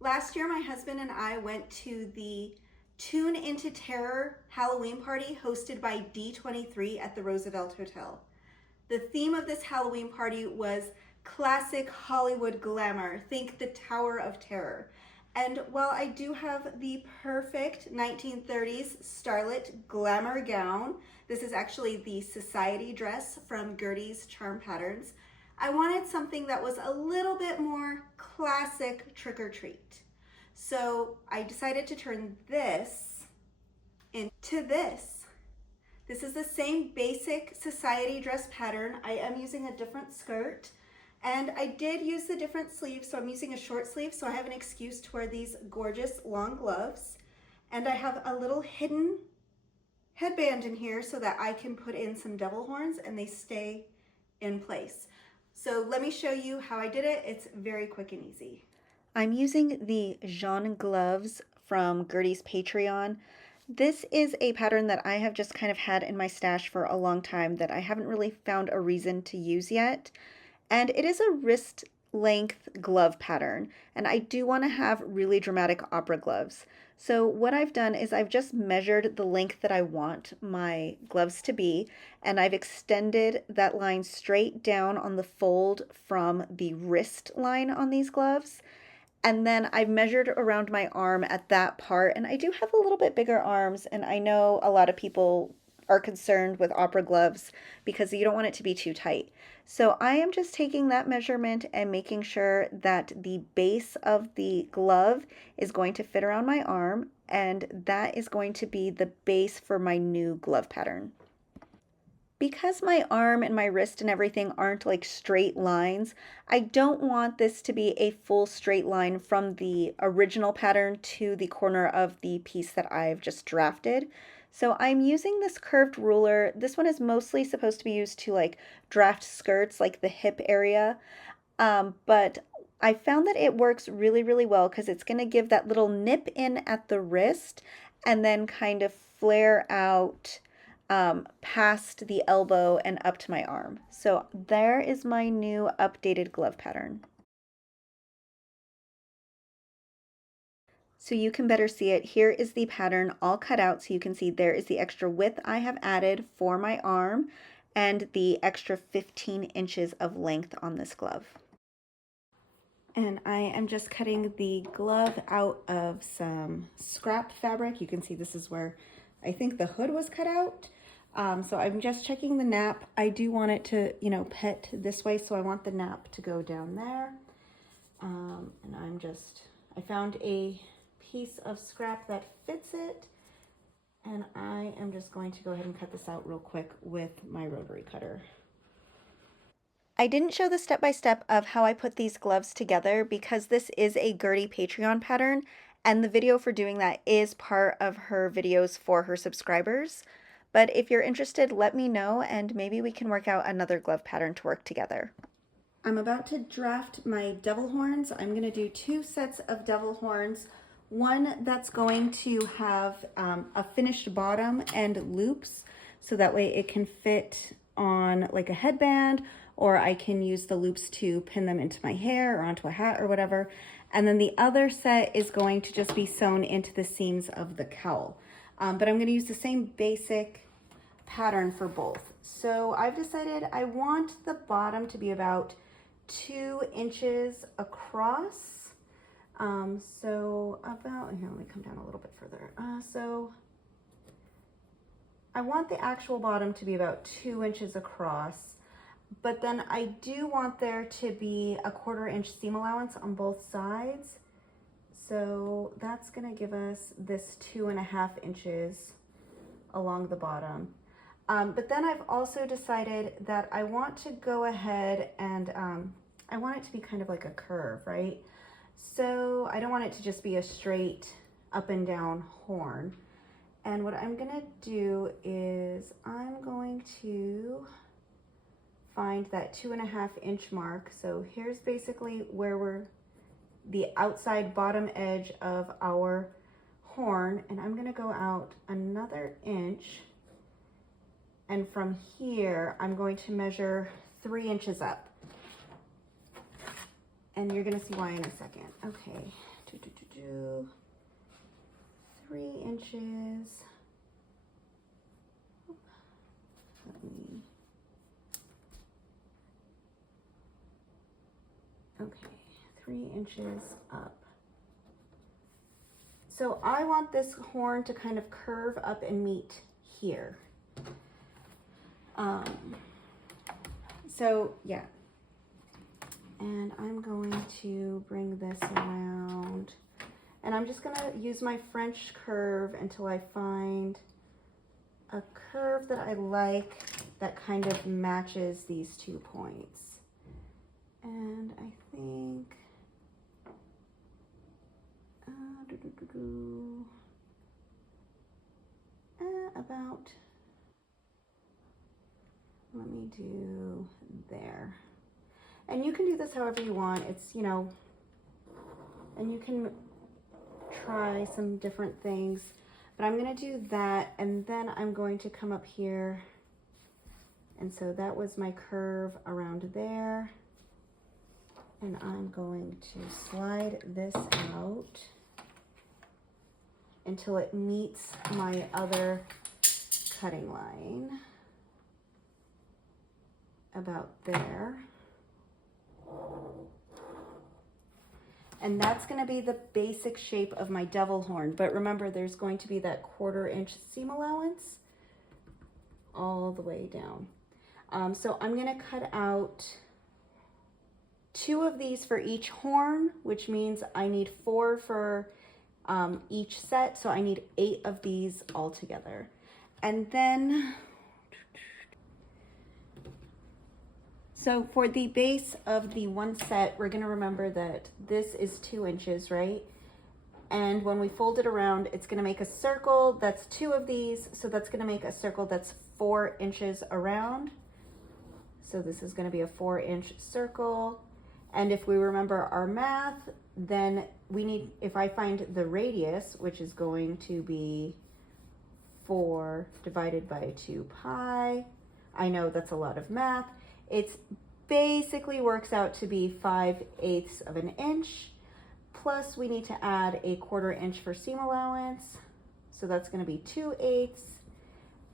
Last year, my husband and I went to the Tune Into Terror Halloween party hosted by D23 at the Roosevelt Hotel. The theme of this Halloween party was classic Hollywood glamour. Think the Tower of Terror. And while I do have the perfect 1930s starlet glamour gown, this is actually the society dress from Gertie's Charm Patterns, I wanted something that was a little bit more classic trick or treat. So I decided to turn this into this. This is the same basic society dress pattern. I am using a different skirt, and I did use the different sleeves, so I'm using a short sleeve, so I have an excuse to wear these gorgeous long gloves. And I have a little hidden headband in here so that I can put in some devil horns and they stay in place. So let me show you how I did it. It's very quick and easy. I'm using the Jean gloves from Gertie's Patreon. This is a pattern that I have just kind of had in my stash for a long time that I haven't really found a reason to use yet. And it is a wrist length glove pattern, and I do want to have really dramatic opera gloves. So what I've done is I've just measured the length that I want my gloves to be, and I've extended that line straight down on the fold from the wrist line on these gloves. And then I've measured around my arm at that part, and I do have a little bit bigger arms, and I know a lot of people are concerned with opera gloves because you don't want it to be too tight. So I am just taking that measurement and making sure that the base of the glove is going to fit around my arm, and that is going to be the base for my new glove pattern. Because my arm and my wrist and everything aren't like straight lines, I don't want this to be a full straight line from the original pattern to the corner of the piece that I've just drafted. So I'm using this curved ruler. This one is mostly supposed to be used to like draft skirts, like the hip area. But I found that it works really, really well because it's going to give that little nip in at the wrist and then kind of flare out past the elbow and up to my arm. So there is my new updated glove pattern. So you can better see it. Here is the pattern all cut out, so you can see there is the extra width I have added for my arm and the extra 15 inches of length on this glove. And I am just cutting the glove out of some scrap fabric. You can see this is where I think the hood was cut out. So I'm just checking the nap. I do want it to, pet this way, so I want the nap to go down there. And I found a piece of scrap that fits it, and I am just going to go ahead and cut this out real quick with my rotary cutter. I didn't show the step-by-step of how I put these gloves together because this is a Gertie Patreon pattern, and the video for doing that is part of her videos for her subscribers. But if you're interested, let me know, and maybe we can work out another glove pattern to work together. I'm about to draft my devil horns. I'm going to do 2 sets of devil horns. One that's going to have a finished bottom and loops, so that way it can fit on like a headband, or I can use the loops to pin them into my hair or onto a hat or whatever. And then the other set is going to just be sewn into the seams of the cowl. But I'm going to use the same basic pattern for both. So I've decided I want the bottom to be about 2 inches across. So about, here, let me come down a little bit further. So I want the actual bottom to be about 2 inches across, but then I do want there to be a 1/4 inch seam allowance on both sides. So that's gonna give us this 2.5 inches along the bottom. But then I've also decided that I want to go ahead and I want it to be kind of like a curve, right? So I don't want it to just be a straight up and down horn. And what I'm gonna do is I'm going to find that 2.5 inch mark. So here's basically where we're the outside bottom edge of our horn, and I'm gonna go out another inch, and from here I'm going to measure 3 inches up. And you're gonna see why in a second. Okay, 3 inches. Okay, 3 inches up. So I want this horn to kind of curve up and meet here. So yeah. And I'm going to bring this around. And I'm just gonna use my French curve until I find a curve that I like that kind of matches these 2 points. And I think about, let me do there. And you can do this however you want. It's, you know, and you can try some different things, but I'm gonna do that, and then I'm going to come up here. And so that was my curve around there. And I'm going to slide this out until it meets my other cutting line about there. And that's going to be the basic shape of my devil horn. But remember, there's going to be that 1/4 inch seam allowance all the way down. So I'm going to cut out 2 of these for each horn, which means I need 4 for each set. So I need 8 of these all together. And then, so for the base of the one set, we're gonna remember that this is 2 inches, right? And when we fold it around, it's gonna make a circle that's 2 of these. So that's gonna make a circle that's 4 inches around. So this is gonna be a 4-inch circle. And if we remember our math, then we need, if I find the radius, which is going to be 4 divided by 2 pi, I know that's a lot of math. It's basically works out to be 5/8 of an inch, plus we need to add a 1/4 inch for seam allowance. So that's gonna be 2/8,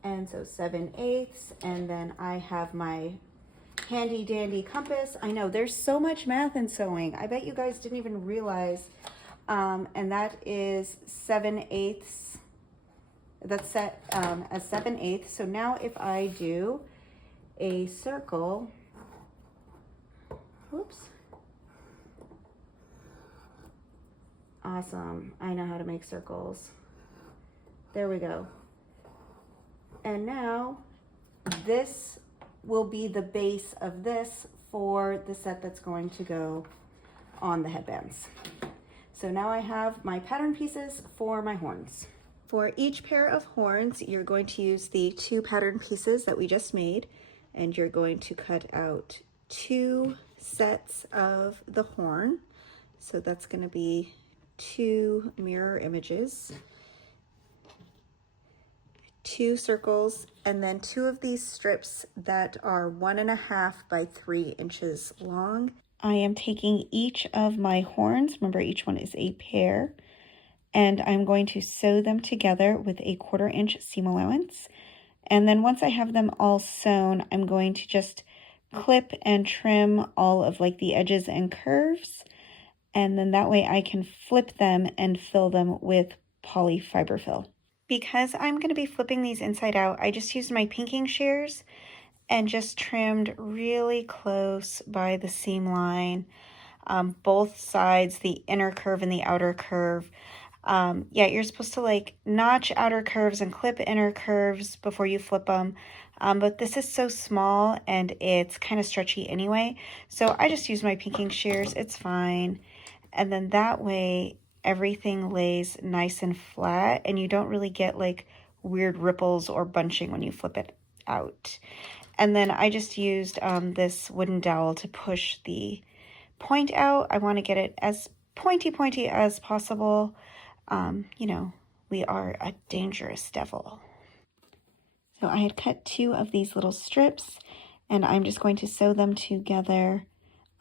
and so 7/8, and then I have my handy dandy compass. I know there's so much math in sewing. I bet you guys didn't even realize, and that is 7/8. That's set as 7/8. So now if I do a circle, whoops. Awesome, I know how to make circles. There we go. And now this will be the base of this for the set that's going to go on the headbands. So now I have my pattern pieces for my horns. For each pair of horns, you're going to use the 2 pattern pieces that we just made, and you're going to cut out 2 sets of the horn. So that's going to be 2 mirror images, 2 circles, and then 2 of these strips that are 1.5 by 3 inches long. I am taking each of my horns, remember each one is a pair, and I'm going to sew them together with a 1/4 inch seam allowance. And then once I have them all sewn, I'm going to just clip and trim all of like the edges and curves. And then that way I can flip them and fill them with poly fiber fill. Because I'm going to be flipping these inside out, I just used my pinking shears and just trimmed really close by the seam line, both sides, the inner curve and the outer curve. Yeah, you're supposed to like notch outer curves and clip inner curves before you flip them. But this is so small and it's kind of stretchy anyway. So I just use my pinking shears. It's fine. And then that way everything lays nice and flat and you don't really get like weird ripples or bunching when you flip it out. And then I just used this wooden dowel to push the point out. I want to get it as pointy as possible. You know, we are a dangerous devil. So I had cut 2 of these little strips, And I'm just going to sew them together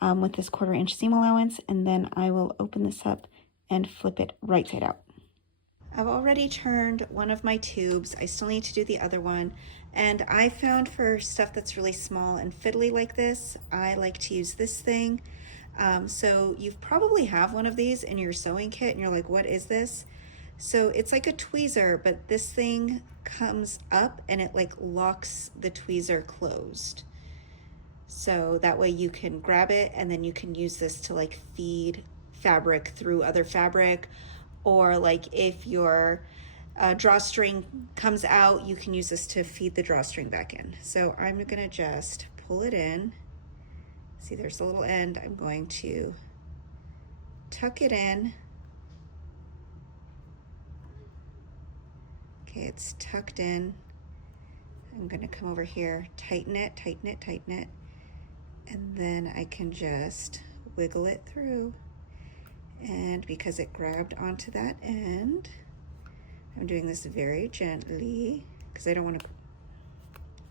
with this 1/4 inch seam allowance, and then I will open this up and flip it right side out. I've already turned one of my tubes. I still need to do the other one. And I found for stuff that's really small and fiddly like this, I like to use this thing. So you probably have one of these in your sewing kit and you're like, what is this? So it's like a tweezer, but this thing comes up and it like locks the tweezer closed. So that way you can grab it and then you can use this to like feed fabric through other fabric, or like if your drawstring comes out, you can use this to feed the drawstring back in. So I'm gonna just pull it in. See, there's a little end. I'm going to tuck it in. Okay, it's tucked in. I'm gonna come over here, tighten it, tighten it, tighten it. And then I can just wiggle it through. And because it grabbed onto that end, I'm doing this very gently because I don't want to,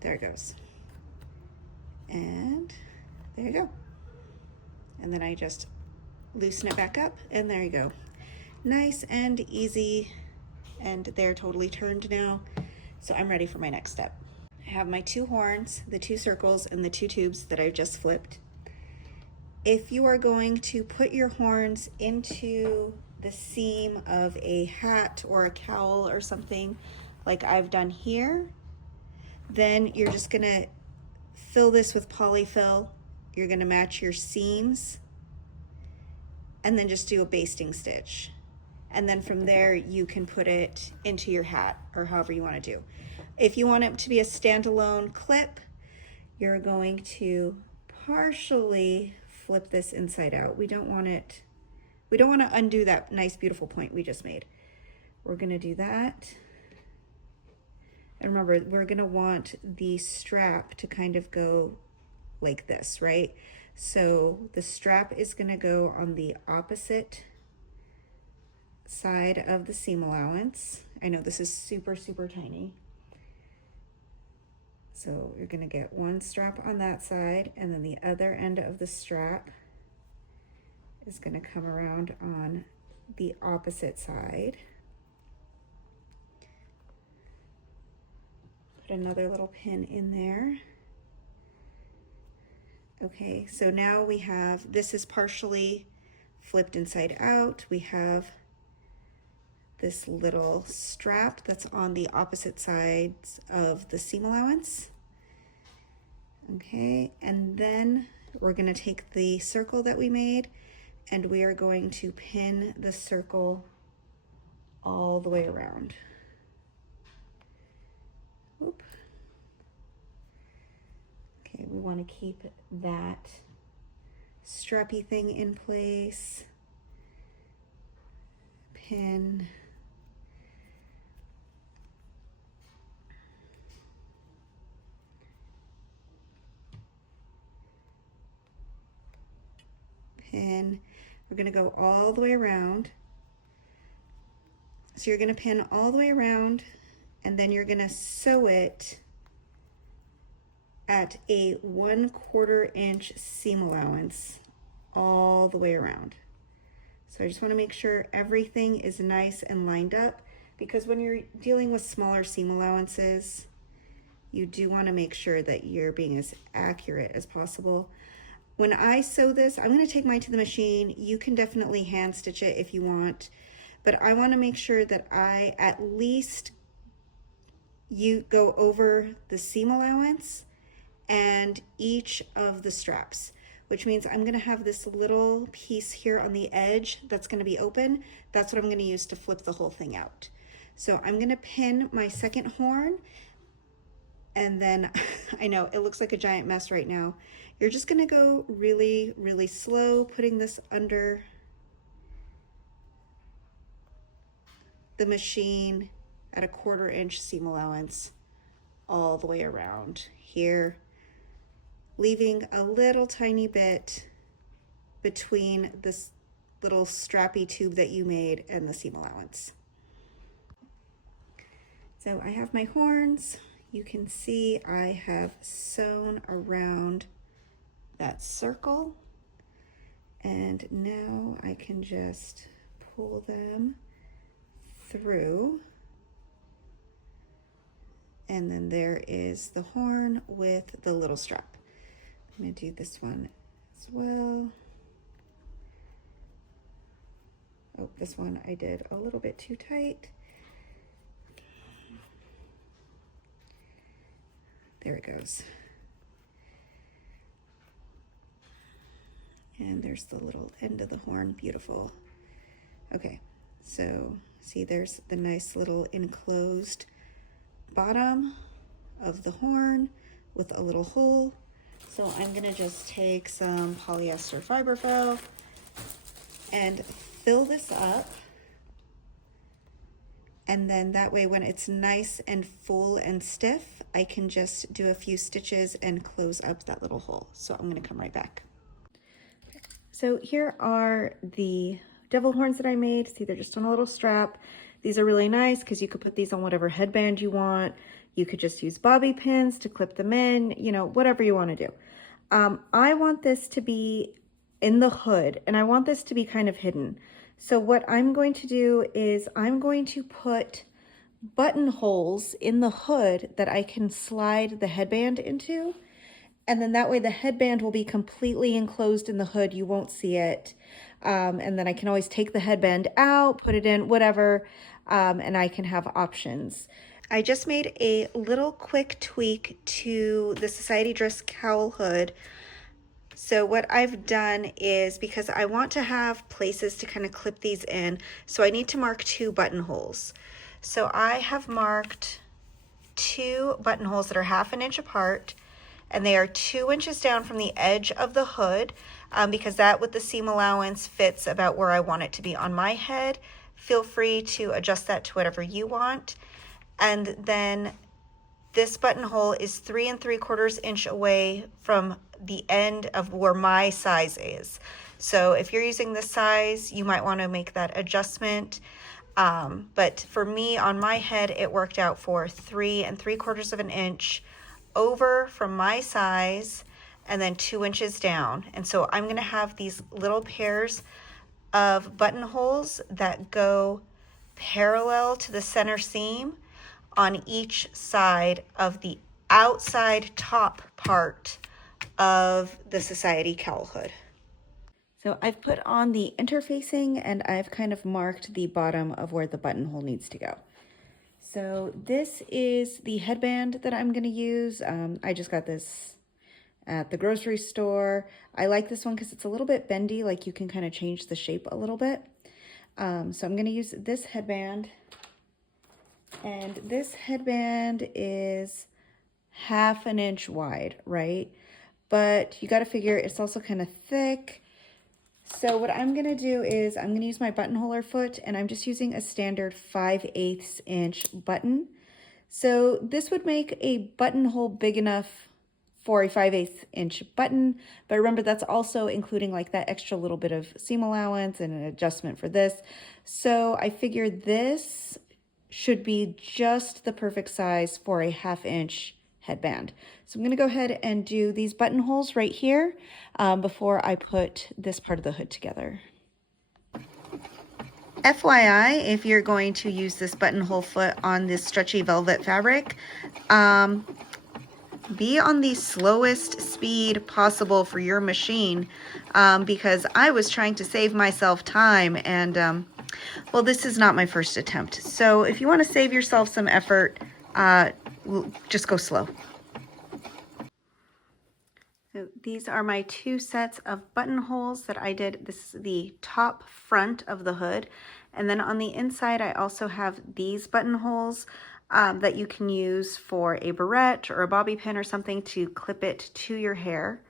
there it goes. And there you go. And then I just loosen it back up and there you go. Nice and easy. And they're totally turned now. So I'm ready for my next step. I have my 2 horns, the 2 circles, and the 2 tubes that I've just flipped. If you are going to put your horns into the seam of a hat or a cowl or something like I've done here, then you're just gonna fill this with polyfill. You're gonna match your seams and then just do a basting stitch. And then from there, you can put it into your hat or however you wanna do. If you want it to be a standalone clip, you're going to partially flip this inside out. We don't want to undo that nice, beautiful point we just made. We're gonna do that. And remember, we're gonna want the strap to kind of go like this, right? So the strap is gonna go on the opposite side of the seam allowance. I know this is super, super tiny. So you're gonna get one strap on that side, and then the other end of the strap is gonna come around on the opposite side. Put another little pin in there. Okay, so now we have, this is partially flipped inside out. We have this little strap that's on the opposite sides of the seam allowance. Okay, and then we're gonna take the circle that we made and we are going to pin the circle all the way around. Oop. Okay, we wanna keep that strappy thing in place. Pin. Pin. We're gonna go all the way around. So you're gonna pin all the way around and then you're gonna sew it at a 1/4 inch seam allowance all the way around. So I just wanna make sure everything is nice and lined up, because when you're dealing with smaller seam allowances, you do wanna make sure that you're being as accurate as possible. When I sew this, I'm gonna take mine to the machine. You can definitely hand stitch it if you want, but I wanna make sure that I at least go over the seam allowance and each of the straps, which means I'm gonna have this little piece here on the edge that's gonna be open. That's what I'm gonna use to flip the whole thing out. So I'm gonna pin my second horn, and then I know it looks like a giant mess right now. You're just gonna go really, really slow, putting this under the machine at a 1/4 inch seam allowance all the way around here, leaving a little tiny bit between this little strappy tube that you made and the seam allowance. So I have my horns. you can see I have sewn around that circle, and now I can just pull them through, and then there is the horn with the little strap. I'm going to do this one as well. Oh, this one I did a little bit too tight. There it goes. And there's the little end of the horn, beautiful. Okay, so see there's the nice little enclosed bottom of the horn with a little hole. So I'm gonna just take some polyester fiberfill and fill this up. And then that way when it's nice and full and stiff, I can just do a few stitches and close up that little hole. So I'm gonna come right back. So here are the devil horns that I made. See, they're just on a little strap. These are really nice because you could put these on whatever headband you want. You could just use bobby pins to clip them in, you know, whatever you want to do. I want this to be in the hood, and I want this to be kind of hidden. So what I'm going to do is I'm going to put buttonholes in the hood that I can slide the headband into. And then that way the headband will be completely enclosed in the hood. You won't see it. And then I can always take the headband out, put it in, whatever, and I can have options. I just made a little quick tweak to the Society Dress cowl hood. So what I've done is, because I want to have places to kind of clip these in, so I need to mark 2 buttonholes. So I have marked 2 buttonholes that are 1/2 inch apart, and they are 2 inches down from the edge of the hood, because that with the seam allowance fits about where I want it to be on my head. Feel free to adjust that to whatever you want. And then this buttonhole is 3 3/4 inch away from the end of where my size is. So if you're using this size, you might want to make that adjustment. But for me, on my head, it worked out for 3 3/4 inch over from my size, and then 2 inches down. And so I'm going to have these little pairs of buttonholes that go parallel to the center seam on each side of the outside top part of the Society cowl hood. So I've put on the interfacing, and I've kind of marked the bottom of where the buttonhole needs to go. So this is the headband that I'm going to use. I just got this at the grocery store. I like this one because it's a little bit bendy, like you can kind of change the shape a little bit. So I'm going to use this headband. And this headband is 1/2 inch wide, right? But you got to figure it's also kind of thick. So what I'm going to do is I'm going to use my buttonholer foot, and I'm just using a standard 5/8 inch button. So this would make a buttonhole big enough for a 5/8 inch button, but remember that's also including like that extra little bit of seam allowance and an adjustment for this. So I figured this should be just the perfect size for a 1/2 inch headband. So I'm going to go ahead and do these buttonholes right here before I put this part of the hood together. FYI, if you're going to use this buttonhole foot on this stretchy velvet fabric, be on the slowest speed possible for your machine, because I was trying to save myself time, and well, this is not my first attempt. So if you want to save yourself some effort, just go slow. So these are my 2 sets of buttonholes that I did. This is the top front of the hood. And then on the inside, I also have these buttonholes that you can use for a barrette or a bobby pin or something to clip it to your hair.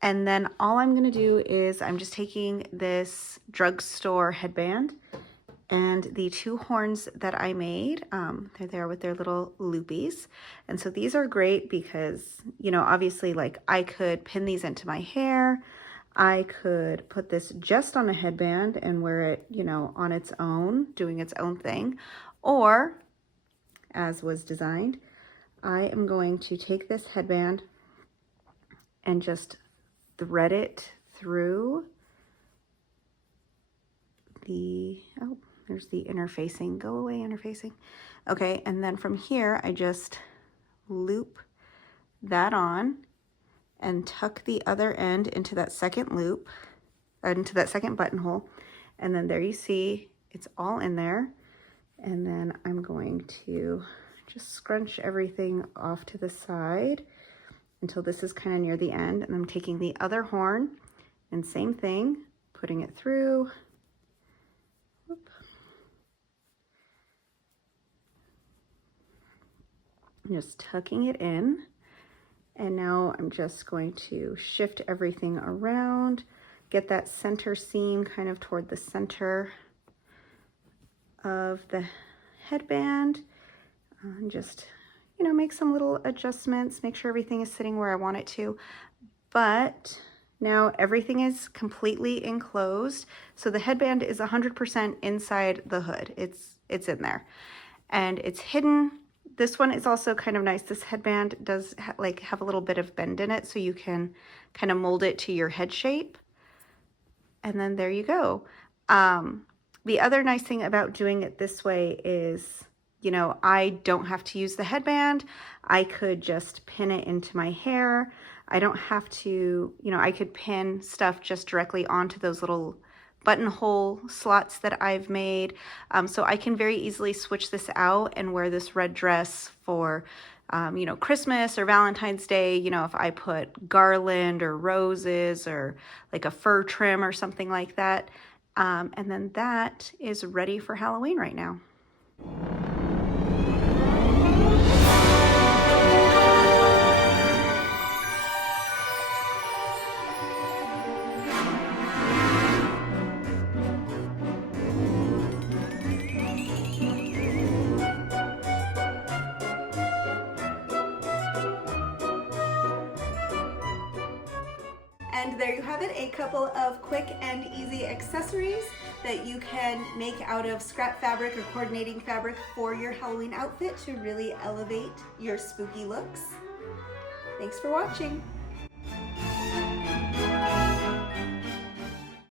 And then all I'm going to do is I'm just taking this drugstore headband and the 2 horns that I made. They're there with their little loopies. And so these are great because, you know, obviously like I could pin these into my hair. I could put this just on a headband and wear it, you know, on its own, doing its own thing. Or, as was designed, I am going to take this headband and just thread it through the, oh, there's the interfacing, go away interfacing. Okay, and then from here, I just loop that on and tuck the other end into that second loop, into that second buttonhole. And then there you see, it's all in there. And then I'm going to just scrunch everything off to the side until this is kind of near the end. And I'm taking the other horn and same thing, putting it through. Whoop. Just tucking it in. And now I'm just going to shift everything around, get that center seam kind of toward the center of the headband, and just, you know, make some little adjustments, make sure everything is sitting where I want it to. But now everything is completely enclosed. So the headband is 100% inside the hood. It's in there and it's hidden. This one is also kind of nice. This headband does have a little bit of bend in it, so you can kind of mold it to your head shape. And then there you go. The other nice thing about doing it this way is, you know, I don't have to use the headband. I could just pin it into my hair. I don't have to, you know, I could pin stuff just directly onto those little buttonhole slots that I've made. So I can very easily switch this out and wear this red dress for, you know, Christmas or Valentine's Day. You know, if I put garland or roses or like a fur trim or something like that. And then that is ready for Halloween right now. And there you have it, a couple of quick and easy accessories that you can make out of scrap fabric or coordinating fabric for your Halloween outfit to really elevate your spooky looks. Thanks for watching.